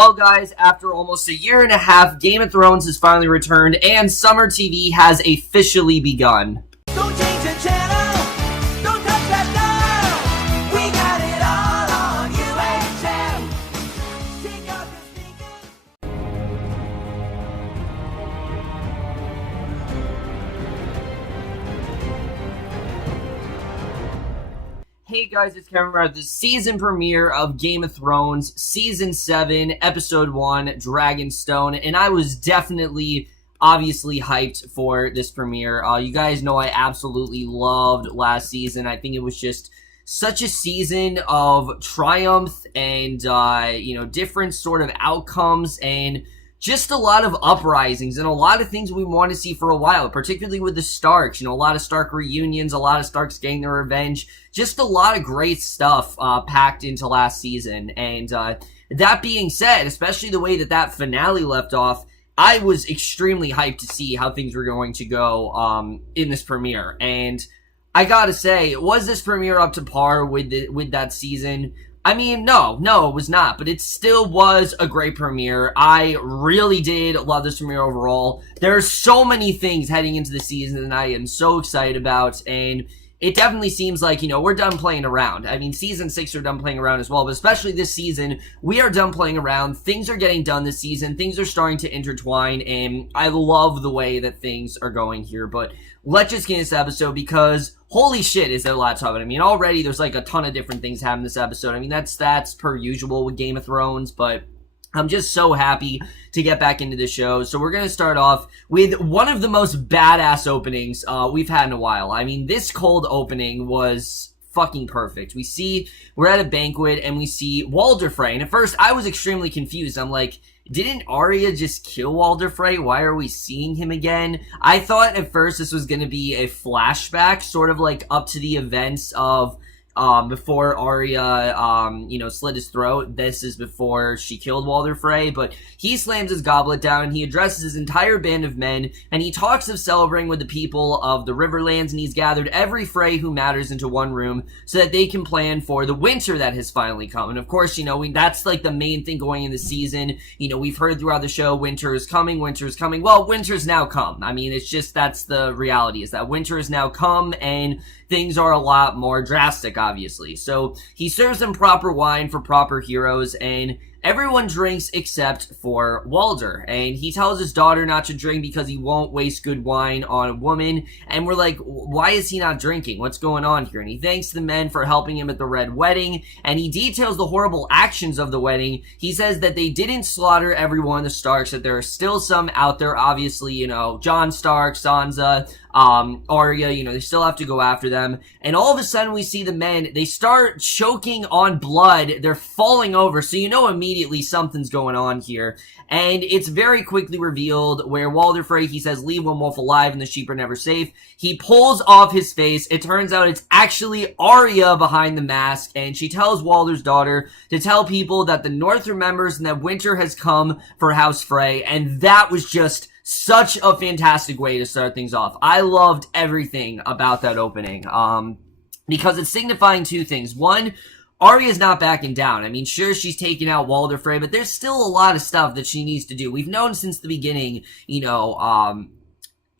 Well, guys, after almost a year and a half, Game of Thrones has finally returned, and summer TV has officially begun. Don't change the channel, don't touch that dial. We got it all on UHF. Take off your Hey guys, it's Kevin. We're at the season premiere of Game of Thrones, Season 7, Episode 1, Dragonstone, and I was definitely, obviously hyped for this premiere. You guys know I absolutely loved last season. I think it was just such a season of triumph and, different sort of outcomes and just a lot of uprisings and a lot of things we want to see for a while, particularly with the Starks. A lot of Stark reunions, a lot of Starks getting their revenge, just a lot of great stuff packed into last season. And that being said, especially the way that finale left off, I was extremely hyped to see how things were going to go in this premiere. And I gotta say, was this premiere up to par with that season? I mean, no, it was not, but it still was a great premiere. I really did love this premiere overall. There are so many things heading into the season that I am so excited about, and it definitely seems like, we're done playing around. I mean, Season 6 are done playing around as well, but especially this season, we are done playing around. Things are getting done this season. Things are starting to intertwine, and I love the way that things are going here, but let's just get into this episode because holy shit is there lots of it. I mean, already there's like a ton of different things happening this episode. I mean, that's per usual with Game of Thrones, but I'm just so happy to get back into the show. So we're going to start off with one of the most badass openings we've had in a while. I mean, this cold opening was fucking perfect. We're at a banquet and we see Walder Frey. And at first I was extremely confused. I'm like, didn't Arya just kill Walder Frey? Why are we seeing him again? I thought at first this was going to be a flashback, sort of like up to the events of before Arya, slit his throat. This is before she killed Walder Frey, but he slams his goblet down and he addresses his entire band of men, and he talks of celebrating with the people of the Riverlands, and he's gathered every Frey who matters into one room so that they can plan for the winter that has finally come. And of course, that's like the main thing going in the season. We've heard throughout the show, winter is coming. Well, winter's now come. I mean, it's just, that's the reality, is that winter has now come, and things are a lot more drastic, obviously. So he serves them proper wine for proper heroes, and everyone drinks except for Walder. And he tells his daughter not to drink because he won't waste good wine on a woman. And we're like, why is he not drinking? What's going on here? And he thanks the men for helping him at the Red Wedding, and he details the horrible actions of the wedding. He says that they didn't slaughter everyone, the Starks, that there are still some out there, obviously, Jon Stark, Sansa, Arya, they still have to go after them. And all of a sudden we see the men, they start choking on blood, they're falling over, so immediately something's going on here. And it's very quickly revealed where Walder Frey, he says, leave one wolf alive and the sheep are never safe. He pulls off his face. It turns out it's actually Arya behind the mask, and she tells Walder's daughter to tell people that the North remembers and that winter has come for House Frey. And that was just such a fantastic way to start things off. I loved everything about that opening, because it's signifying two things. One, Arya's not backing down. I mean, sure, she's taking out Walder Frey, but there's still a lot of stuff that she needs to do. We've known since the beginning,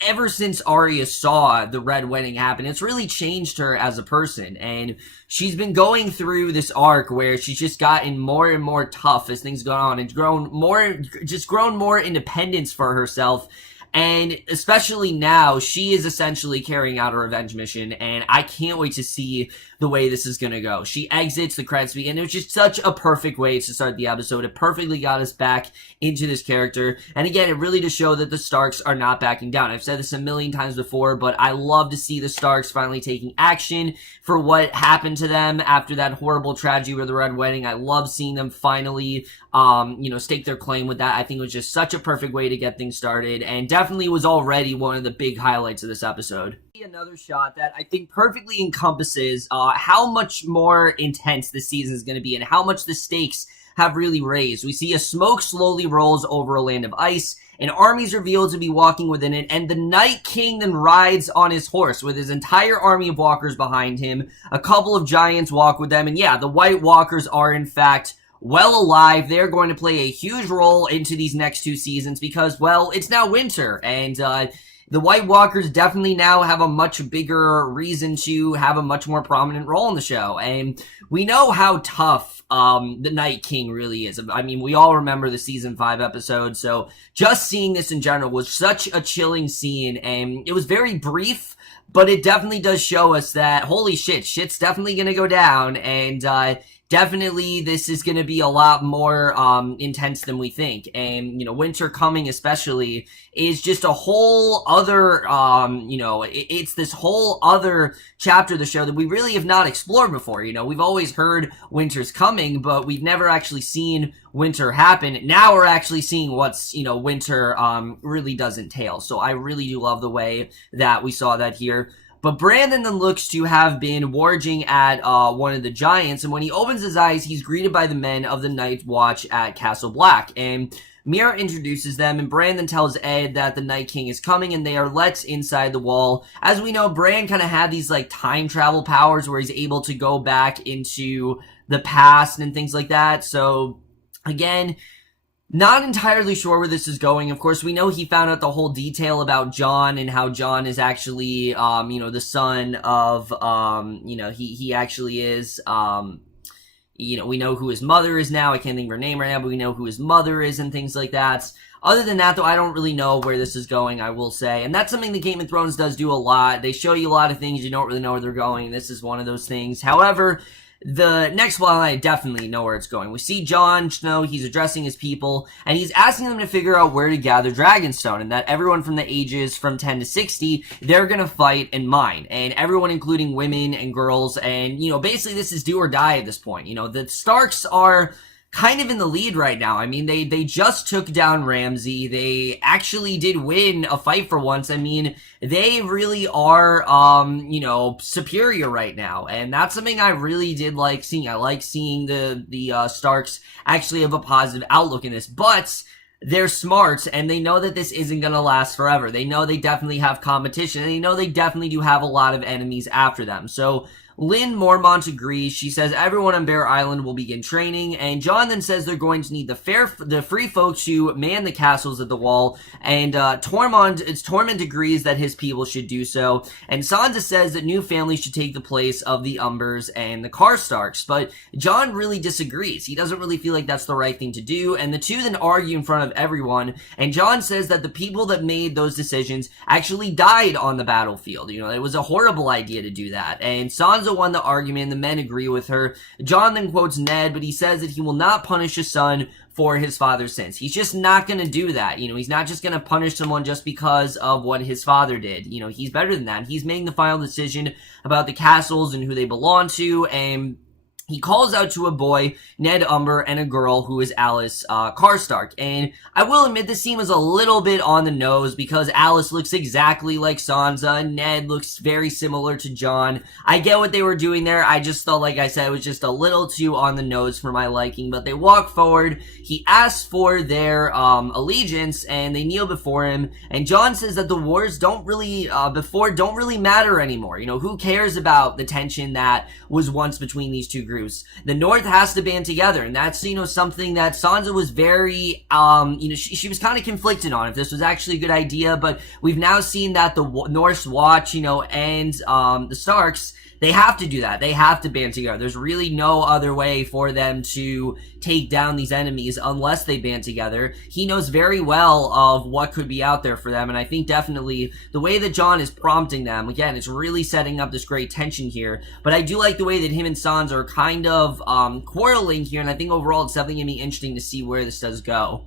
ever since Arya saw the Red Wedding happen, it's really changed her as a person, and she's been going through this arc where she's just gotten more and more tough as things go on, and grown more independence for herself. And especially now, she is essentially carrying out a revenge mission, and I can't wait to see the way this is gonna go. She exits the credits, and it was just such a perfect way to start the episode. It perfectly got us back into this character, and again, it really does show that the Starks are not backing down. I've said this a million times before, but I love to see the Starks finally taking action for what happened to them after that horrible tragedy with the Red Wedding. I love seeing them finally, stake their claim with that. I think it was just such a perfect way to get things started, and definitely was already one of the big highlights of this episode. Another shot that I think perfectly encompasses how much more intense this season is going to be and how much the stakes have really raised. We see a smoke slowly rolls over a land of ice, an army is revealed to be walking within it, and the Night King then rides on his horse with his entire army of walkers behind him. A couple of giants walk with them, and yeah, the White Walkers are in fact well alive. They're going to play a huge role into these next 2 seasons because, well, it's now winter, and the White Walkers definitely now have a much bigger reason to have a much more prominent role in the show. And we know how tough the Night King really is. I mean, we all remember the season 5 episode, so just seeing this in general was such a chilling scene, and it was very brief, but it definitely does show us that, holy shit, shit's definitely gonna go down, and definitely this is gonna be a lot more intense than we think. And, you know, winter coming especially is just a whole other, you know, it's this whole other chapter of the show that we really have not explored before. You know, we've always heard winter's coming, but we've never actually seen winter happen. Now we're actually seeing what's, you know, winter really does entail. So I really do love the way that we saw that here. But Brandon then looks to have been warging at one of the giants, and when he opens his eyes, he's greeted by the men of the Night Watch at Castle Black. And Mira introduces them, and Brandon tells Ed that the Night King is coming, and they are let inside the wall. As we know, Bran kind of had these, like, time travel powers where he's able to go back into the past and things like that. So, again, not entirely sure where this is going. Of course, we know he found out the whole detail about Jon and how Jon is actually, you know, the son of, you know, he actually is, you know, we know who his mother is now. I can't think of her name right now, but we know who his mother is and things like that. Other than that, though, I don't really know where this is going, I will say. And that's something that Game of Thrones does do a lot. They show you a lot of things. You don't really know where they're going. This is one of those things. However, the next one, I definitely know where it's going. We see Jon Snow, he's addressing his people, and he's asking them to figure out where to gather Dragonstone, and that everyone from the ages from 10 to 60, they're gonna fight and mine. And everyone, including women and girls, and, you know, basically this is do or die at this point. You know, the Starks are kind of in the lead right now. I mean, they just took down Ramsay. They actually did win a fight for once. I mean, they really are, you know, superior right now. And that's something I really did like seeing. I like seeing the Starks actually have a positive outlook in this. But they're smart, and they know that this isn't gonna last forever. They know they definitely have competition, and they know they definitely do have a lot of enemies after them. So Lynn Mormont agrees. She says everyone on Bear Island will begin training, and Jon then says they're going to need the free folks to man the castles at the wall, and Tormund agrees that his people should do so, and Sansa says that new families should take the place of the Umbers and the Karstarks, but Jon really disagrees. He doesn't really feel like that's the right thing to do, and the two then argue in front of everyone, and Jon says that the people that made those decisions actually died on the battlefield. You know, it was a horrible idea to do that, and Sansa won the argument. The men agree with her. Jon then quotes Ned, but he says that he will not punish his son for his father's sins. He's just not going to do that. You know, he's not just going to punish someone just because of what his father did. You know, he's better than that. He's making the final decision about the castles and who they belong to, and he calls out to a boy, Ned Umber, and a girl who is Alice Karstark. And I will admit this scene was a little bit on the nose because Alice looks exactly like Sansa, and Ned looks very similar to Jon. I get what they were doing there. I just thought, like I said, it was just a little too on the nose for my liking. But they walk forward. He asks for their allegiance, and they kneel before him. And Jon says that the wars don't really matter anymore. You know, who cares about the tension that was once between these two groups? The North has to band together, and that's, you know, something that Sansa was very, you know, she was kind of conflicted on if this was actually a good idea, but we've now seen that the North's Watch, you know, and the Starks, they have to do that. They have to band together. There's really no other way for them to take down these enemies unless they band together. He knows very well of what could be out there for them, and I think definitely the way that Jon is prompting them, again, it's really setting up this great tension here, but I do like the way that him and Sansa are kind of quarreling here, and I think overall it's definitely going to be interesting to see where this does go.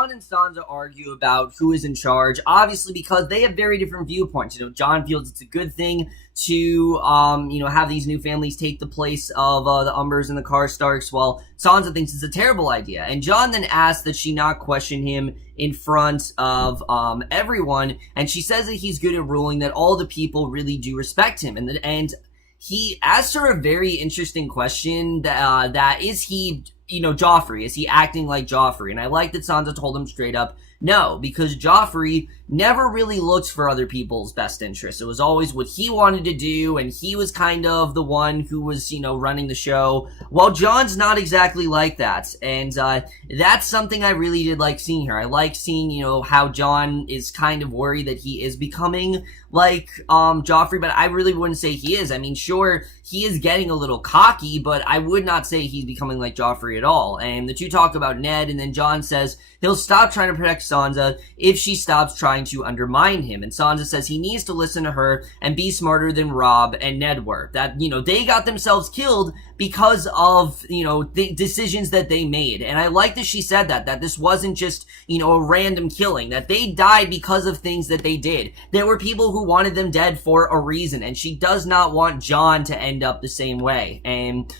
Jon and Sansa argue about who is in charge, obviously because they have very different viewpoints. You know, Jon feels it's a good thing to, you know, have these new families take the place of the Umbers and the Karstarks, while Sansa thinks it's a terrible idea. And Jon then asks that she not question him in front of everyone, and she says that he's good at ruling, that all the people really do respect him, and he asked her a very interesting question, that is he Joffrey? Is he acting like Joffrey? And I like that Sansa told him straight up, no, because Joffrey never really looked for other people's best interests. It was always what he wanted to do, and he was kind of the one who was, running the show. Well, Jon's not exactly like that, and that's something I really did like seeing here. I like seeing, how Jon is kind of worried that he is becoming like Joffrey, but I really wouldn't say he is. I mean, sure, he is getting a little cocky, but I would not say he's becoming like Joffrey at all. And the two talk about Ned, and then Jon says he'll stop trying to protect Sansa if she stops trying to undermine him. And Sansa says he needs to listen to her and be smarter than Robb and Ned were. That, they got themselves killed because of, the decisions that they made. And I like that she said that this wasn't just, a random killing, that they died because of things that they did. There were people who wanted them dead for a reason, and she does not want Jon to end up the same way. And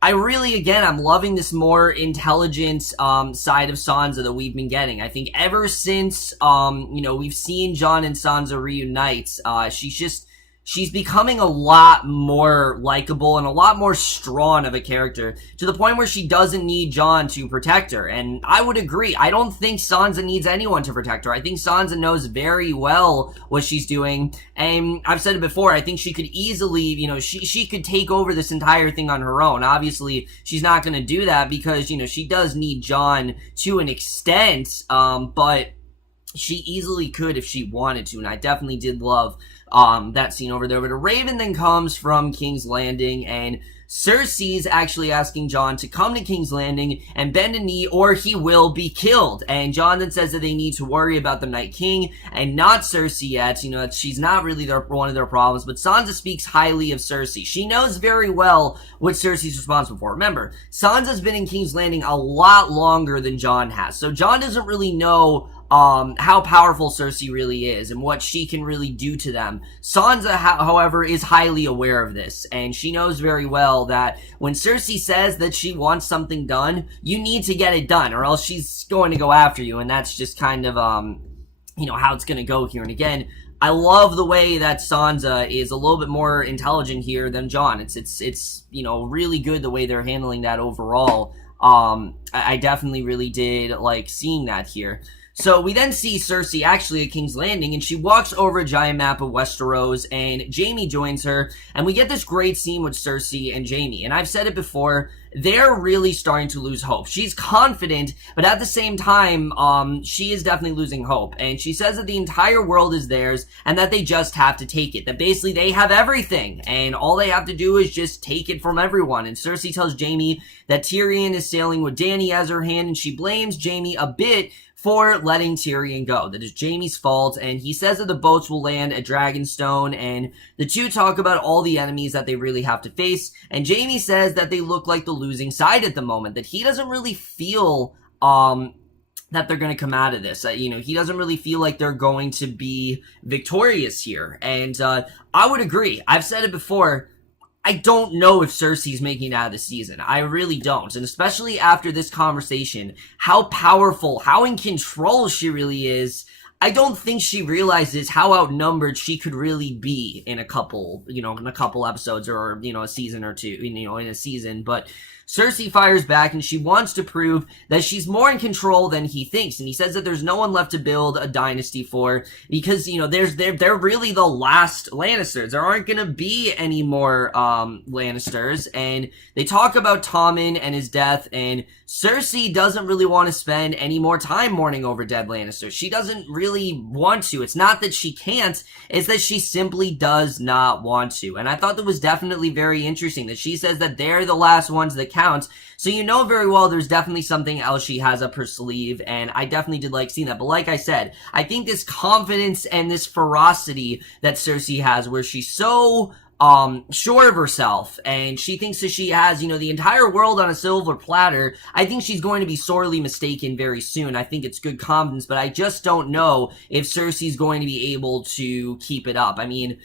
I really, again, I'm loving this more intelligent side of Sansa that we've been getting. I think ever since, we've seen Jon and Sansa reunite, she's becoming a lot more likable and a lot more strong of a character, to the point where she doesn't need Jon to protect her. And I would agree. I don't think Sansa needs anyone to protect her. I think Sansa knows very well what she's doing. And I've said it before, I think she could easily, she could take over this entire thing on her own. Obviously, she's not going to do that because, she does need Jon to an extent, but she easily could if she wanted to, and I definitely did love that scene over there. But a raven then comes from King's Landing, and Cersei's actually asking Jon to come to King's Landing and bend a knee or he will be killed. And Jon then says that they need to worry about the Night King and not Cersei yet. That she's not really one of their problems. But Sansa speaks highly of Cersei. She knows very well what Cersei's responsible for. Remember, Sansa's been in King's Landing a lot longer than Jon has. So Jon doesn't really know how powerful Cersei really is and what she can really do to them. Sansa, however, is highly aware of this, and she knows very well that when Cersei says that she wants something done, you need to get it done, or else she's going to go after you, and that's just kind of, how it's going to go here. And again, I love the way that Sansa is a little bit more intelligent here than Jon. It's really good the way they're handling that overall. I definitely really did like seeing that here. So we then see Cersei actually at King's Landing, and she walks over a giant map of Westeros, and Jaime joins her, and we get this great scene with Cersei and Jaime. And I've said it before, they're really starting to lose hope. She's confident, but at the same time, she is definitely losing hope. And she says that the entire world is theirs, and that they just have to take it. That basically they have everything, and all they have to do is just take it from everyone. And Cersei tells Jaime that Tyrion is sailing with Dany as her hand, and she blames Jaime a bit for letting Tyrion go. That is Jaime's fault, and he says that the boats will land at Dragonstone, and the two talk about all the enemies that they really have to face, and Jaime says that they look like the losing side at the moment, that he doesn't really feel, that they're going to come out of this. He doesn't really feel like they're going to be victorious here, and I would agree. I've said it before, I don't know if Cersei's making it out of the season. I really don't. And especially after this conversation, how powerful, how in control she really is, I don't think she realizes how outnumbered she could really be in a couple episodes or, a season or two, in a season. But Cersei fires back, and she wants to prove that she's more in control than he thinks. And he says that there's no one left to build a dynasty for, because, they're really the last Lannisters. There aren't gonna be any more, Lannisters. And they talk about Tommen and his death, and Cersei doesn't really want to spend any more time mourning over dead Lannisters. She doesn't really want to. It's not that she can't, it's that she simply does not want to. And I thought that was definitely very interesting, that she says that they're the last ones that counts. So very well there's definitely something else she has up her sleeve, and I definitely did like seeing that. But like I said, I think this confidence and this ferocity that Cersei has, where she's so sure of herself, and she thinks that she has, the entire world on a silver platter, I think she's going to be sorely mistaken very soon. I think it's good confidence, but I just don't know if Cersei's going to be able to keep it up. I mean,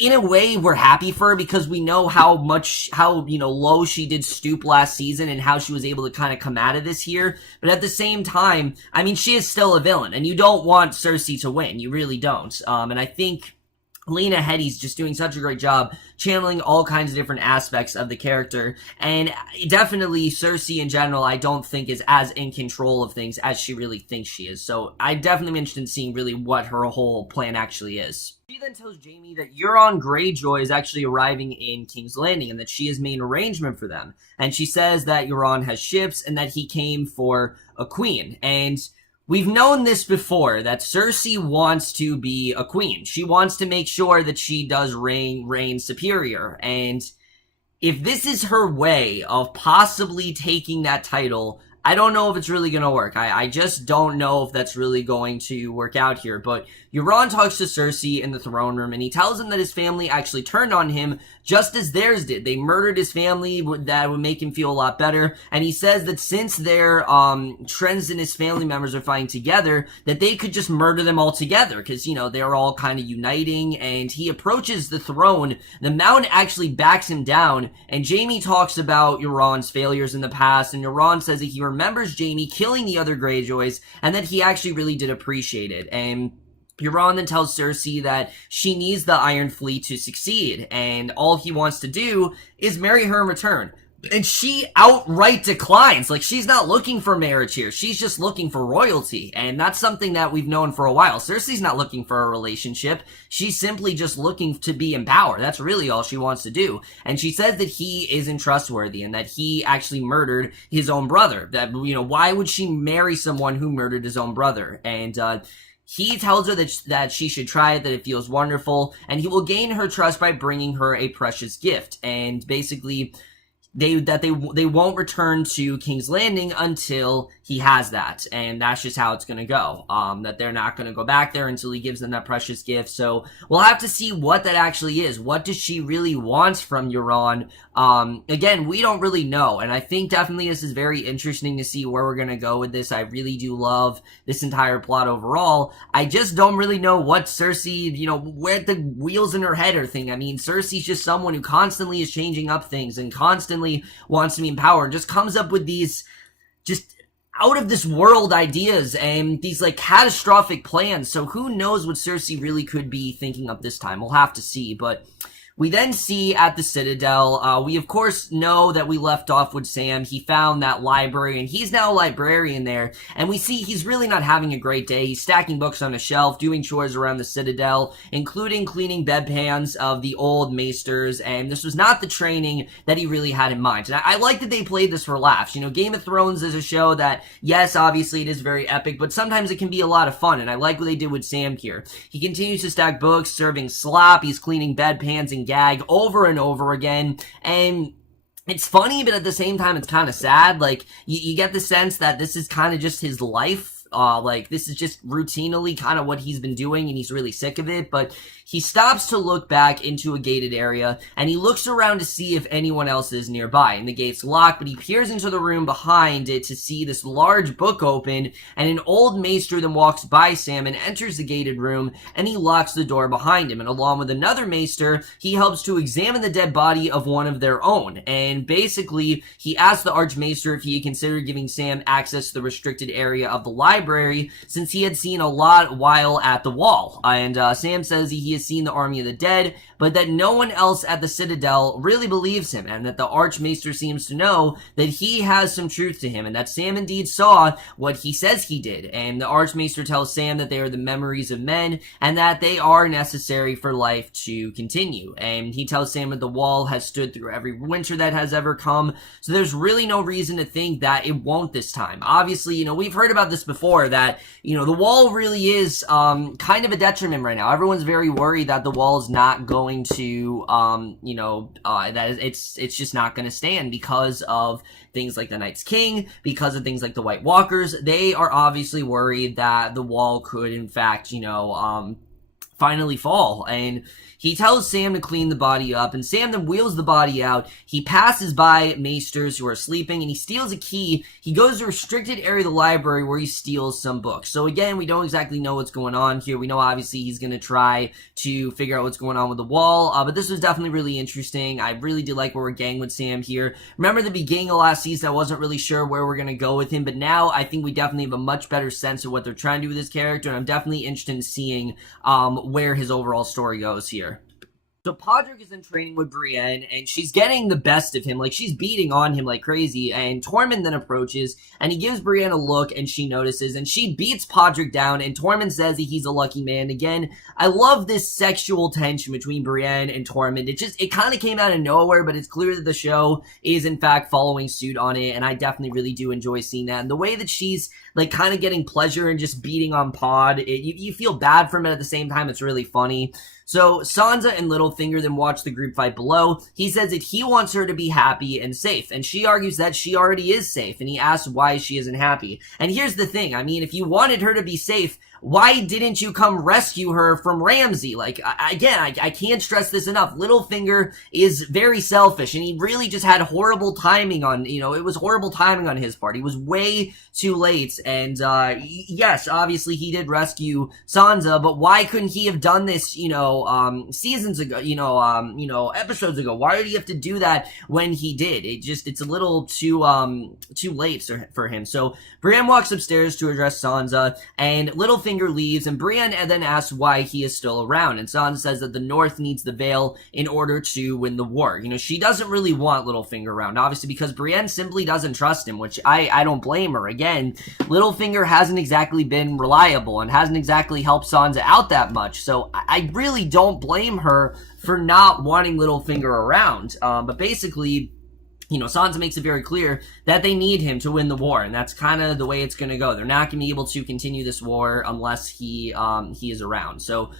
in a way, we're happy for her because we know how low she did stoop last season and how she was able to kind of come out of this here. But at the same time, I mean, she is still a villain, and you don't want Cersei to win. You really don't. And I think Lena Headey's just doing such a great job channeling all kinds of different aspects of the character. And definitely Cersei in general, I don't think is as in control of things as she really thinks she is. So I definitely am interested in seeing really what her whole plan actually is. She then tells Jaime that Euron Greyjoy is actually arriving in King's Landing and that she has made an arrangement for them. And she says that Euron has ships and that he came for a queen. And we've known this before, that Cersei wants to be a queen. She wants to make sure that she does reign superior. And if this is her way of possibly taking that title, I don't know if it's really going to work. I just don't know if that's really going to work out here. But Euron talks to Cersei in the throne room, and he tells him that his family actually turned on him just as theirs did. They murdered his family. That would make him feel a lot better. And he says that since their Trends and his family members are fighting together, that they could just murder them all together because, you know, they're all kind of uniting. And he approaches the throne. The Mountain actually backs him down, and Jaime talks about Euron's failures in the past, and Euron says that he remembers Jaime killing the other Greyjoys and that he actually really did appreciate it. And Euron then tells Cersei that she needs the Iron Fleet to succeed, and all he wants to do is marry her in return. And she outright declines. Like, she's not looking for marriage here. She's just looking for royalty. And that's something that we've known for a while. Cersei's not looking for a relationship. She's simply just looking to be in power. That's really all she wants to do. And she says that he isn't trustworthy and that he actually murdered his own brother. That, you know, why would she marry someone who murdered his own brother? And, he tells her that she should try it, that it feels wonderful, and he will gain her trust by bringing her a precious gift. And basically, they won't return to King's Landing until he has that, and that's just how it's gonna go. That they're not gonna go back there until he gives them that precious gift. So we'll have to see what that actually is. What does she really want from Euron? Again, we don't really know, and I think definitely this is very interesting to see where we're gonna go with this. I really do love this entire plot overall. I just don't really know what Cersei, you know, where the wheels in her head are thinking. I mean, Cersei's just someone who constantly is changing up things and constantly wants to be in power and just comes up with these just out of this world ideas and these like catastrophic plans. So who knows what Cersei really could be thinking of this time. We'll have to see. But we then see at the Citadel, we of course know that we left off with Sam. He found that library and he's now a librarian there. And we see he's really not having a great day. He's stacking books on a shelf, doing chores around the Citadel, including cleaning bedpans of the old maesters. And this was not the training that he really had in mind. And I like that they played this for laughs. You know, Game of Thrones is a show that, yes, obviously it is very epic, but sometimes it can be a lot of fun. And I like what they did with Sam here. He continues to stack books, serving slop. He's cleaning bedpans and gag over and over again, and it's funny, but at the same time it's kind of sad. Like, you get the sense that this is kind of just his life. Like, this is just routinely kind of what he's been doing, and he's really sick of it. But he stops to look back into a gated area, and he looks around to see if anyone else is nearby. And the gate's locked, but he peers into the room behind it to see this large book open, and an old maester then walks by Sam and enters the gated room, and he locks the door behind him. And along with another maester, he helps to examine the dead body of one of their own. And basically, he asks the archmaester if he had considered giving Sam access to the restricted area of the library, since he had seen a lot while at the wall. And Sam says he has seen the army of the dead, but that no one else at the Citadel really believes him, and that the Archmaester seems to know that he has some truth to him, and that Sam indeed saw what he says he did. And the Archmaester tells Sam that they are the memories of men, and that they are necessary for life to continue. And he tells Sam that the wall has stood through every winter that has ever come, so there's really no reason to think that it won't this time. Obviously, you know, we've heard about this before, that, you know, the wall really is kind of a detriment right now. Everyone's very worried that the wall is not going to, that it's just not going to stand because of things like the Night's King, because of things like the White Walkers. They are obviously worried that the wall could, in fact, finally fall. And he tells Sam to clean the body up, and Sam then wheels the body out. He passes by maesters who are sleeping, and he steals a key. He goes to a restricted area of the library where he steals some books. So again, we don't exactly know what's going on here. We know obviously he's going to try to figure out what's going on with the wall, but this was definitely really interesting. I really did like where we're getting with Sam here. Remember the beginning of last season, I wasn't really sure where we're going to go with him, but now I think we definitely have a much better sense of what they're trying to do with this character, and I'm definitely interested in seeing where his overall story goes here. So Podrick is in training with Brienne, and she's getting the best of him. Like, she's beating on him like crazy, and Tormund then approaches, and he gives Brienne a look, and she notices, and she beats Podrick down, and Tormund says he's a lucky man. Again, I love this sexual tension between Brienne and Tormund. It kind of came out of nowhere, but it's clear that the show is, in fact, following suit on it, and I definitely really do enjoy seeing that. And the way that she's, like, kind of getting pleasure and just beating on Pod, you feel bad for him, and at the same time, it's really funny. So Sansa and Littlefinger then watch the group fight below. He says that he wants her to be happy and safe, and she argues that she already is safe, and he asks why she isn't happy. And here's the thing, I mean, if you wanted her to be safe, why didn't you come rescue her from Ramsay? Like, I can't stress this enough. Littlefinger is very selfish, and he really just had horrible timing on, it was horrible timing on his part. He was way too late, and, yes, obviously he did rescue Sansa, but why couldn't he have done this, seasons ago, episodes ago? Why did he have to do that when he did? It's a little too late for him. So Brienne walks upstairs to address Sansa, and Littlefinger leaves, and Brienne then asks why he is still around, and Sansa says that the North needs the Vale in order to win the war. She doesn't really want Littlefinger around, obviously, because Brienne simply doesn't trust him, which I don't blame her. Again, Littlefinger hasn't exactly been reliable and hasn't exactly helped Sansa out that much, so I really don't blame her for not wanting Littlefinger around. But basically, Sansa makes it very clear that they need him to win the war, and that's kind of the way it's going to go. They're not going to be able to continue this war unless he is around. So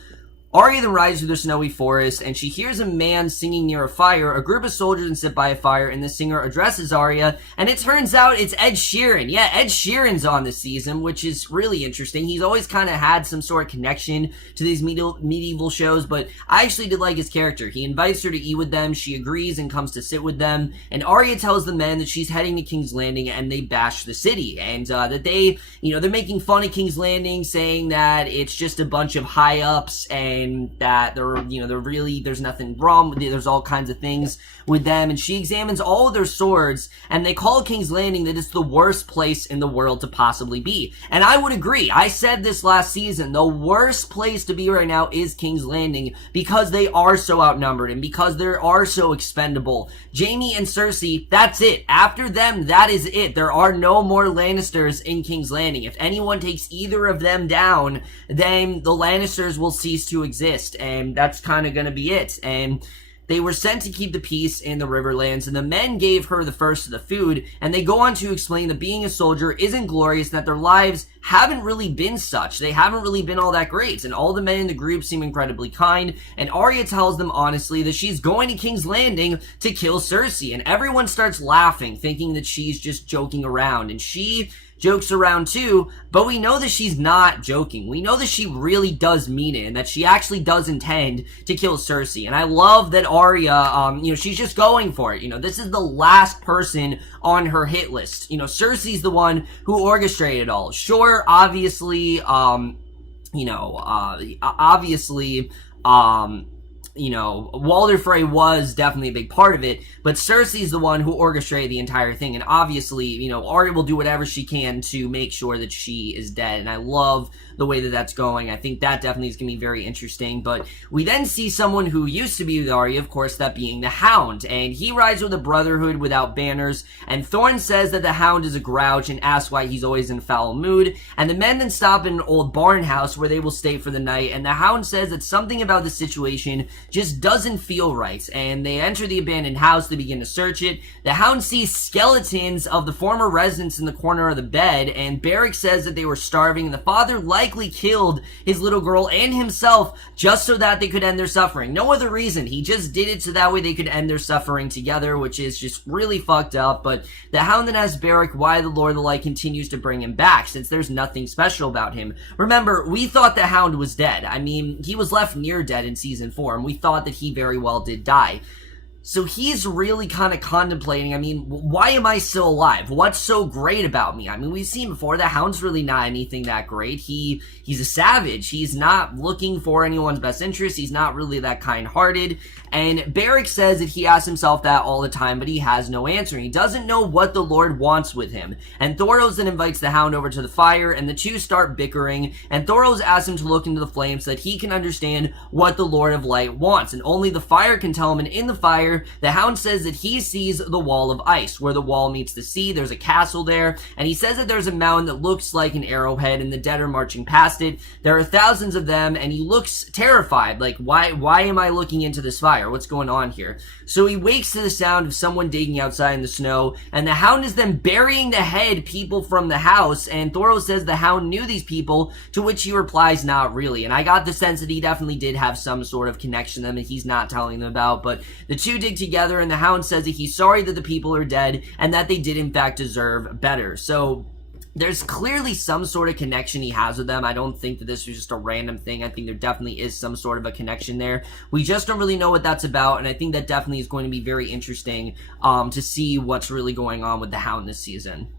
Arya then rides through the snowy forest, and she hears a man singing near a fire. A group of soldiers sit by a fire, and the singer addresses Arya, and it turns out it's Ed Sheeran. Yeah, Ed Sheeran's on this season, which is really interesting. He's always kind of had some sort of connection to these medieval shows, but I actually did like his character. He invites her to eat with them, she agrees and comes to sit with them, and Arya tells the men that she's heading to King's Landing, and they bash the city, and that they, they're making fun of King's Landing, saying that it's just a bunch of high-ups, and that they're really, there's nothing wrong with it, there's all kinds of things with them, and she examines all of their swords, and they call King's Landing that it's the worst place in the world to possibly be. And I would agree. I said this last season, the worst place to be right now is King's Landing, because they are so outnumbered, and because they are so expendable. Jaime and Cersei, that's it. After them, that is it. There are no more Lannisters in King's Landing. If anyone takes either of them down, then the Lannisters will cease to exist, and that's kind of going to be it. And they were sent to keep the peace in the Riverlands, and the men gave her the first of the food, and they go on to explain that being a soldier isn't glorious, and that their lives haven't really been such. They haven't really been all that great, and all the men in the group seem incredibly kind, and Arya tells them honestly that she's going to King's Landing to kill Cersei, and everyone starts laughing, thinking that she's just joking around, and she jokes around too, but we know that she's not joking. We know that she really does mean it, and that she actually does intend to kill Cersei. And I love that Arya, she's just going for it. This is the last person on her hit list. Cersei's the one who orchestrated it all. Sure, obviously, Walder Frey was definitely a big part of it, but Cersei's the one who orchestrated the entire thing, and obviously, Arya will do whatever she can to make sure that she is dead, and I love the way that that's going. I think that definitely is going to be very interesting, but we then see someone who used to be with Arya, of course, that being the Hound, and he rides with a brotherhood without banners, and Thorne says that the Hound is a grouch and asks why he's always in foul mood, and the men then stop in an old barn house where they will stay for the night, and the Hound says that something about the situation just doesn't feel right, and they enter the abandoned house, they begin to search it. The Hound sees skeletons of the former residents in the corner of the bed, and Beric says that they were starving, and the father likely killed his little girl and himself just so that they could end their suffering. No other reason. He just did it so that way they could end their suffering together, which is just really fucked up. But the Hound then asks Beric why the Lord of the Light continues to bring him back, since there's nothing special about him. Remember, we thought the Hound was dead. I mean, he was left near dead in season 4, and we thought that he very well did die. So he's really kind of contemplating, I mean, why am I still alive? What's so great about me? I mean, we've seen before, the Hound's really not anything that great. He's a savage. He's not looking for anyone's best interest. He's not really that kind-hearted. And Beric says that he asks himself that all the time, but he has no answer. He doesn't know what the Lord wants with him. And Thoros then invites the Hound over to the fire, and the two start bickering, and Thoros asks him to look into the flames so that he can understand what the Lord of Light wants. And only the fire can tell him, and in the fire, the Hound says that he sees the wall of ice, where the wall meets the sea. There's a castle there, and he says that there's a mountain that looks like an arrowhead, and the dead are marching past it. There are thousands of them, and he looks terrified, like, why am I looking into this fire? What's going on here? So he wakes to the sound of someone digging outside in the snow, and the Hound is then burying the head people from the house, and Thoros says the Hound knew these people, to which he replies, not really. And I got the sense that he definitely did have some sort of connection to them that he's not telling them about, but the two dig together, and the Hound says that he's sorry that the people are dead, and that they did in fact deserve better. So there's clearly some sort of connection he has with them. I don't think that this was just a random thing. I think there definitely is some sort of a connection there. We just don't really know what that's about, and I think that definitely is going to be very interesting to see what's really going on with the Hound this season.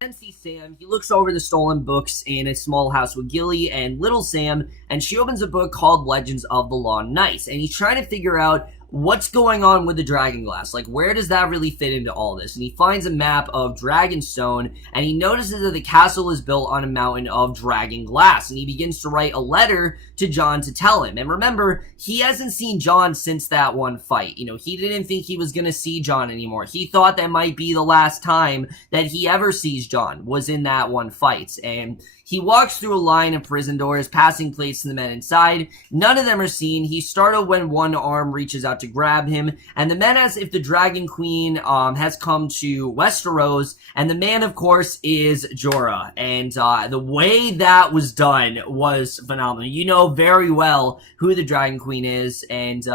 Then see Sam. He looks over the stolen books in a small house with Gilly and little Sam, and she opens a book called Legends of the Long Night, and he's trying to figure out what's going on with the Dragonglass? Like, where does that really fit into all this? And he finds a map of Dragonstone, and he notices that the castle is built on a mountain of Dragonglass, and he begins to write a letter to Jon to tell him. And remember, he hasn't seen Jon since that one fight. You know, he didn't think he was gonna see Jon anymore. He thought that might be the last time that he ever sees Jon, was in that one fight. And he walks through a line of prison doors, passing plates to the men inside. None of them are seen. He's startled when one arm reaches out to grab him, and the men ask if the Dragon Queen has come to Westeros, and the man, of course, is Jorah. And the way that was done was phenomenal. You know very well who the Dragon Queen is, and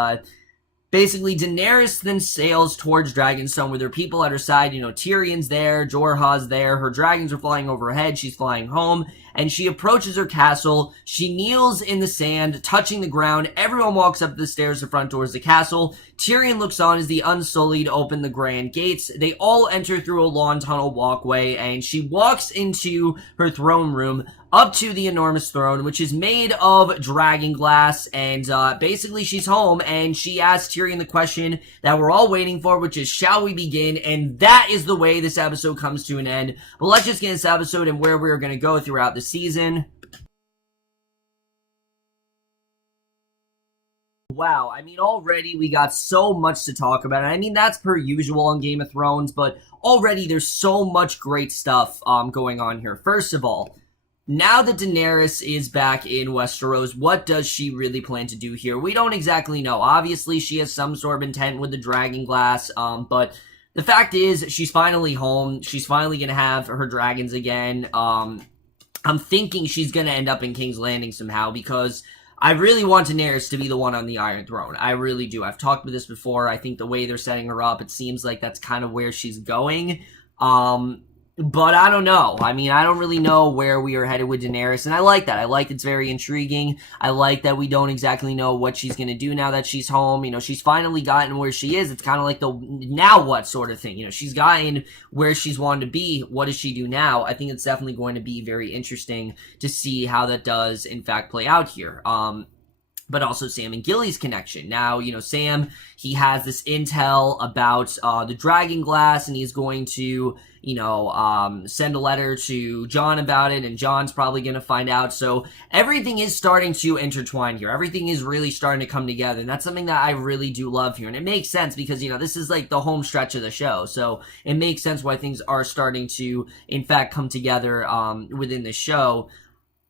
basically, Daenerys then sails towards Dragonstone with her people at her side. You know, Tyrion's there, Jorah's there, her dragons are flying overhead, she's flying home, and she approaches her castle. She kneels in the sand, touching the ground. Everyone walks up the stairs to front doors of the castle. Tyrion looks on as the Unsullied open the grand gates. They all enter through a long tunnel walkway, and she walks into her throne room, up to the enormous throne, which is made of dragonglass, and basically she's home, and she asks Tyrion the question that we're all waiting for, which is, shall we begin? And that is the way this episode comes to an end. But let's just get into this episode and where we're going to go throughout the season. Wow, I mean, already we got so much to talk about. And I mean, that's per usual on Game of Thrones, but already there's so much great stuff going on here. First of all, now that Daenerys is back in Westeros, what does she really plan to do here? We don't exactly know. Obviously, she has some sort of intent with the Dragonglass, but the fact is, she's finally home. She's finally going to have her dragons again. I'm thinking she's going to end up in King's Landing somehow, because I really want Daenerys to be the one on the Iron Throne. I really do. I've talked about this before. I think the way they're setting her up, it seems like that's kind of where she's going. But I don't know. I mean, I don't really know where we are headed with Daenerys, and I like that. I like it's very intriguing. I like that we don't exactly know what she's going to do now that she's home. You know, she's finally gotten where she is. It's kind of like the now what sort of thing. You know, she's gotten where she's wanted to be. What does she do now? I think it's definitely going to be very interesting to see how that does, in fact, play out here. But also Sam and Gilly's connection. Now, you know, Sam, he has this intel about the Dragonglass, and he's going to, you know, send a letter to Jon about it, and Jon's probably going to find out. So everything is starting to intertwine here. Everything is really starting to come together, and that's something that I really do love here. And it makes sense because, you know, this is like the home stretch of the show. So it makes sense why things are starting to, in fact, come together within the show.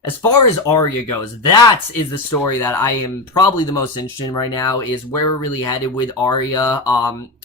As far as Arya goes, that is the story that I am probably the most interested in right now, is where we're really headed with Arya.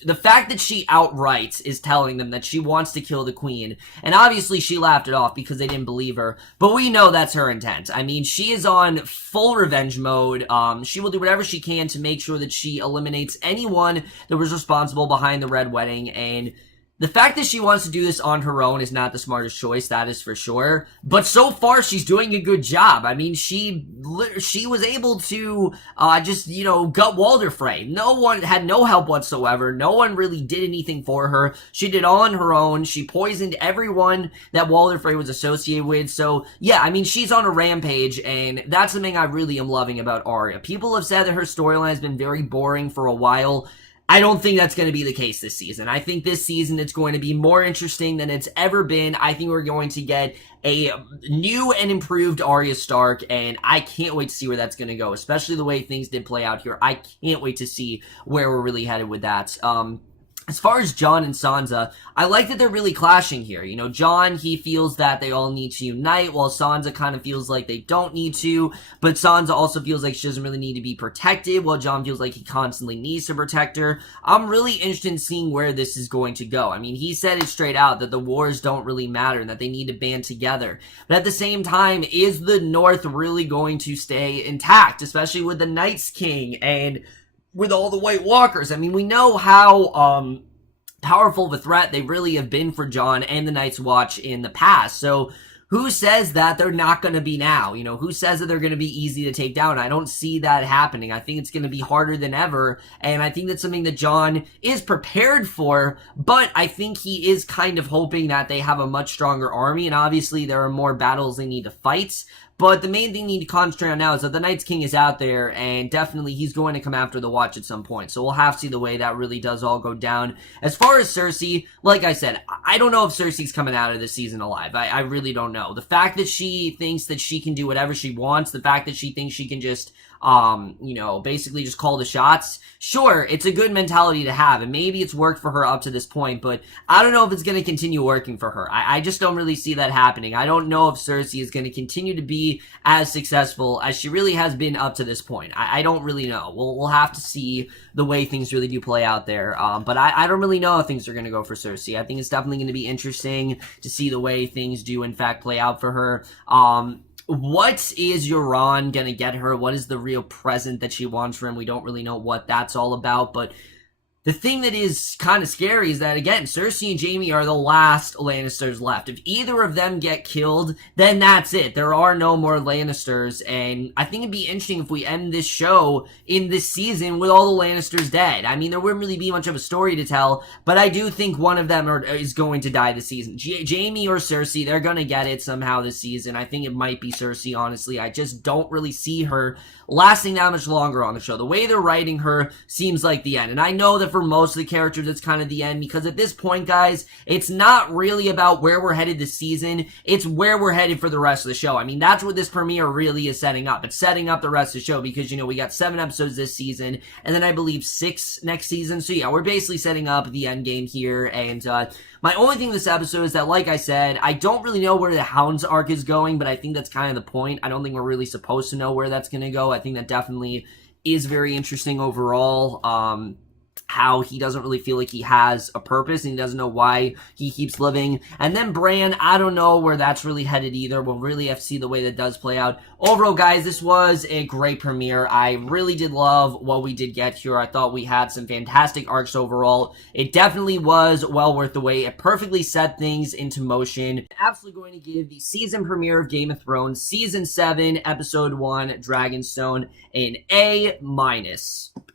The fact that she outright is telling them that she wants to kill the queen, and obviously she laughed it off because they didn't believe her, but we know that's her intent. I mean, she is on full revenge mode. She will do whatever she can to make sure that she eliminates anyone that was responsible behind the Red Wedding, and The fact that she wants to do this on her own is not the smartest choice, that is for sure. But so far, she's doing a good job. I mean, she was able to just, gut Walder Frey. No one had no help whatsoever. No one really did anything for her. She did all on her own. She poisoned everyone that Walder Frey was associated with. So, yeah, I mean, she's on a rampage, and that's something I really am loving about Arya. People have said that her storyline has been very boring for a while. I don't think that's going to be the case this season. I think this season it's going to be more interesting than it's ever been. I think we're going to get a new and improved Arya Stark, and I can't wait to see where that's going to go, especially the way things did play out here. I can't wait to see where we're really headed with that. As far as Jon and Sansa, I like that they're really clashing here. Jon, he feels that they all need to unite, while Sansa kind of feels like they don't need to, but Sansa also feels like she doesn't really need to be protected, while Jon feels like he constantly needs to protect her. I'm really interested in seeing where this is going to go. I mean, he said it straight out that the wars don't really matter and that they need to band together. But at the same time, is the North really going to stay intact, especially with the Night's King and with all the White Walkers? I mean, we know how powerful of a threat they really have been for Jon and the Night's Watch in the past. So who says that they're not going to be now? Who says that they're going to be easy to take down? I don't see that happening. I think it's going to be harder than ever, and I think that's something that Jon is prepared for, but I think he is kind of hoping that they have a much stronger army, and obviously there are more battles they need to fight. But the main thing you need to concentrate on now is that the Night's King is out there, and definitely he's going to come after the Watch at some point. So we'll have to see the way that really does all go down. As far as Cersei, like I said, I don't know if Cersei's coming out of this season alive. I really don't know. The fact that she thinks that she can do whatever she wants, the fact that she thinks she can just basically just call the shots. Sure, it's a good mentality to have, and maybe it's worked for her up to this point, but I don't know if it's going to continue working for her. I just don't really see that happening. I don't know if Cersei is going to continue to be as successful as she really has been up to this point. I don't really know. We'll have to see the way things really do play out there, but I don't really know how things are going to go for Cersei. I think it's definitely going to be interesting to see the way things do in fact play out for her. What is Euron gonna get her? What is the real present that she wants from him? We don't really know what that's all about, but the thing that is kind of scary is that, again, Cersei and Jaime are the last Lannisters left. If either of them get killed, then that's it. There are no more Lannisters, and I think it'd be interesting if we end this show in this season with all the Lannisters dead. I mean, there wouldn't really be much of a story to tell, but I do think one of them is going to die this season. Jaime or Cersei, they're gonna get it somehow this season. I think it might be Cersei, honestly. I just don't really see her lasting that much longer on the show. The way they're writing her seems like the end, and I know that for most of the characters it's kind of the end, because at this point, guys, it's not really about where we're headed this season, it's where we're headed for the rest of the show. I mean, that's what this premiere really is setting up. It's setting up the rest of the show, because, we got 7 episodes this season, and then I believe 6 next season. So yeah, we're basically setting up the end game here, and my only thing with this episode is that, like I said, I don't really know where the Hound's arc is going, but I think that's kind of the point. I don't think we're really supposed to know where that's going to go. I think that definitely is very interesting overall. How he doesn't really feel like he has a purpose, and he doesn't know why he keeps living. And then Bran, I don't know where that's really headed either. We'll really have to see the way that does play out. Overall, guys, this was a great premiere. I really did love what we did get here. I thought we had some fantastic arcs overall. It definitely was well worth the wait. It perfectly set things into motion. Absolutely going to give the season premiere of Game of Thrones, Season 7, Episode 1, Dragonstone, an A-.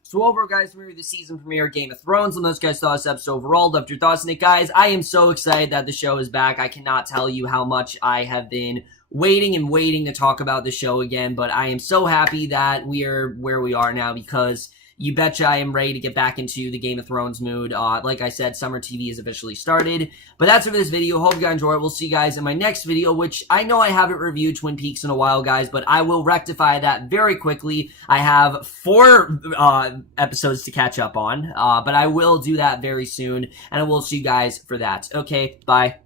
So overall, guys, we were the season premiere of Game of Thrones. Let me know what you guys thought of this episode overall. Loved your thoughts on it, guys. I am so excited that the show is back. I cannot tell you how much I have been waiting to talk about the show again, but I am so happy that we are where we are now, because you betcha I am ready to get back into the Game of Thrones mood. Like I said, summer TV has officially started. But that's it for this video. Hope you guys enjoy it. We'll see you guys in my next video, which I know I haven't reviewed Twin Peaks in a while, guys, but I will rectify that very quickly. I have 4 episodes to catch up on, but I will do that very soon, and I will see you guys for that. Okay, bye.